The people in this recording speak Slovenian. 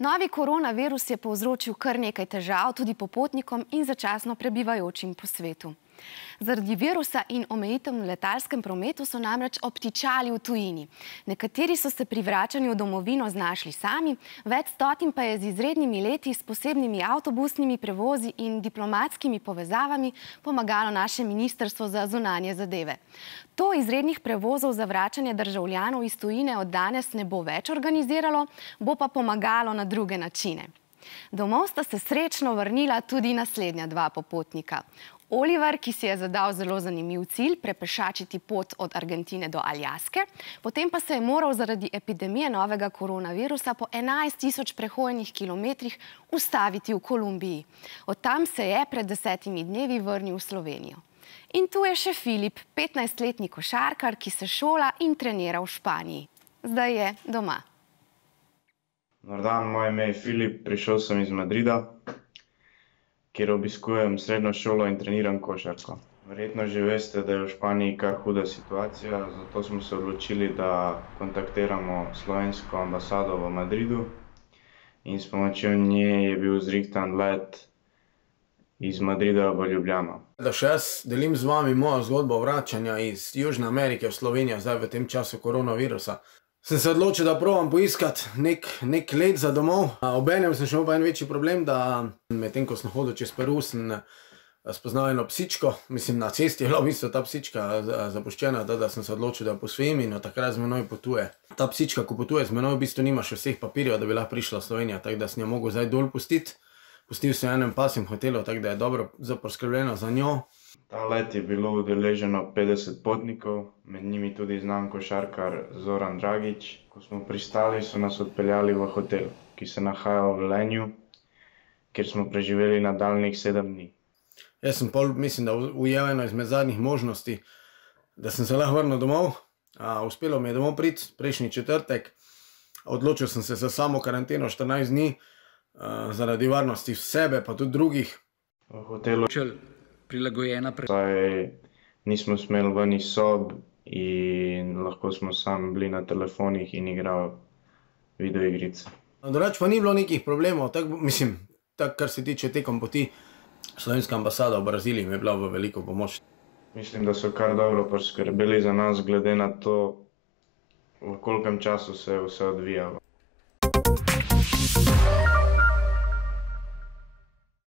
Novi koronavirus je povzročil kar nekaj težav tudi popotnikom in začasno prebivajočim po svetu. Zaradi virusa in omejitev v letalskem prometu so namreč obtičali v tujini. Nekateri so se pri vračanju v domovino znašli sami, več stotin pa je z izrednimi leti, s posebnimi avtobusnimi prevozi in diplomatskimi povezavami pomagalo naše Ministrstvo za zunanje zadeve. To izrednih prevozov za vračanje državljanov iz tujine od danes ne bo več organiziralo, bo pa pomagalo na druge načine. Domov sta se srečno vrnila tudi naslednja dva popotnika. Oliver, ki si je zadal zelo zanimiv cilj, prepešačiti pot od Argentine do Aljaske, potem pa se je moral zaradi epidemije novega koronavirusa po 11.000 prehojenih kilometrih ustaviti v Kolumbiji. Od tam se je pred 10 dnevi vrnil v Slovenijo. In tu je še Filip, 15-letni košarkar, ki se šola in trenira v Španiji. Zdaj je doma. Dobar dan, moje ime je Filip, prišel sem iz Madrida, kjer obiskujem srednjo šolo in treniram košarko. Verjetno že veste, da je v Španiji kar huda situacija, zato smo se odločili, da kontaktiramo slovensko ambasado v Madridu in s pomočjo nje je bil zrihtan let iz Madrida v Ljubljano. Da še jaz delim z vami mojo zgodbo vračanja iz Južne Amerike v Slovenijo, zdaj v tem času koronavirusa. Sem se odločil, da probam poiskati nek let za domov. Obenem sem še imel pa en večji problem, da medtem ko sem hodil čez Peru, sem spoznal eno psičko. Mislim, na cesti je bila v bistvu ta psička zapuščena, da sem se odločil, da posvojim in od takrat z menoj potuje. Ta psička, ko potuje z menoj, v bistvu nima še vseh papirjev, da bi lahko prišla v Slovenijo, tako da sem jo mogel zdaj dol pustiti. Pustil sem v enem pasjem hotelu, tako da je dobro poskrbljeno za njo. Ta let je bilo udeleženo 50 potnikov, med njimi tudi znan košarkar Zoran Dragić. Ko smo pristali, so nas odpeljali v hotel, ki se nahaja v Velenju, kjer smo preživeli nadaljnjih 7 dni. Jaz sem mislim, da ujel eno izmed zadnjih možnosti, da sem se lahko vrnil domov. Uspelo mi je domov priti prejšnji četrtek. Odločil sem se za samo karanteno 14 dni, zaradi varnosti sebe pa tudi drugih. V hotelu prilagojena saj nismo smeli ven iz sob in lahko smo sami bili na telefonih in igrali videoigrice. Drugače pa ni bilo nekih problemov, mislim, kar se tiče tekom poti. Slovenska ambasada v Braziliji mi je bila v veliko pomoč. Mislim, da so kar dobro poskrbeli za nas, glede na to, v kolikem času se je vse odvijalo.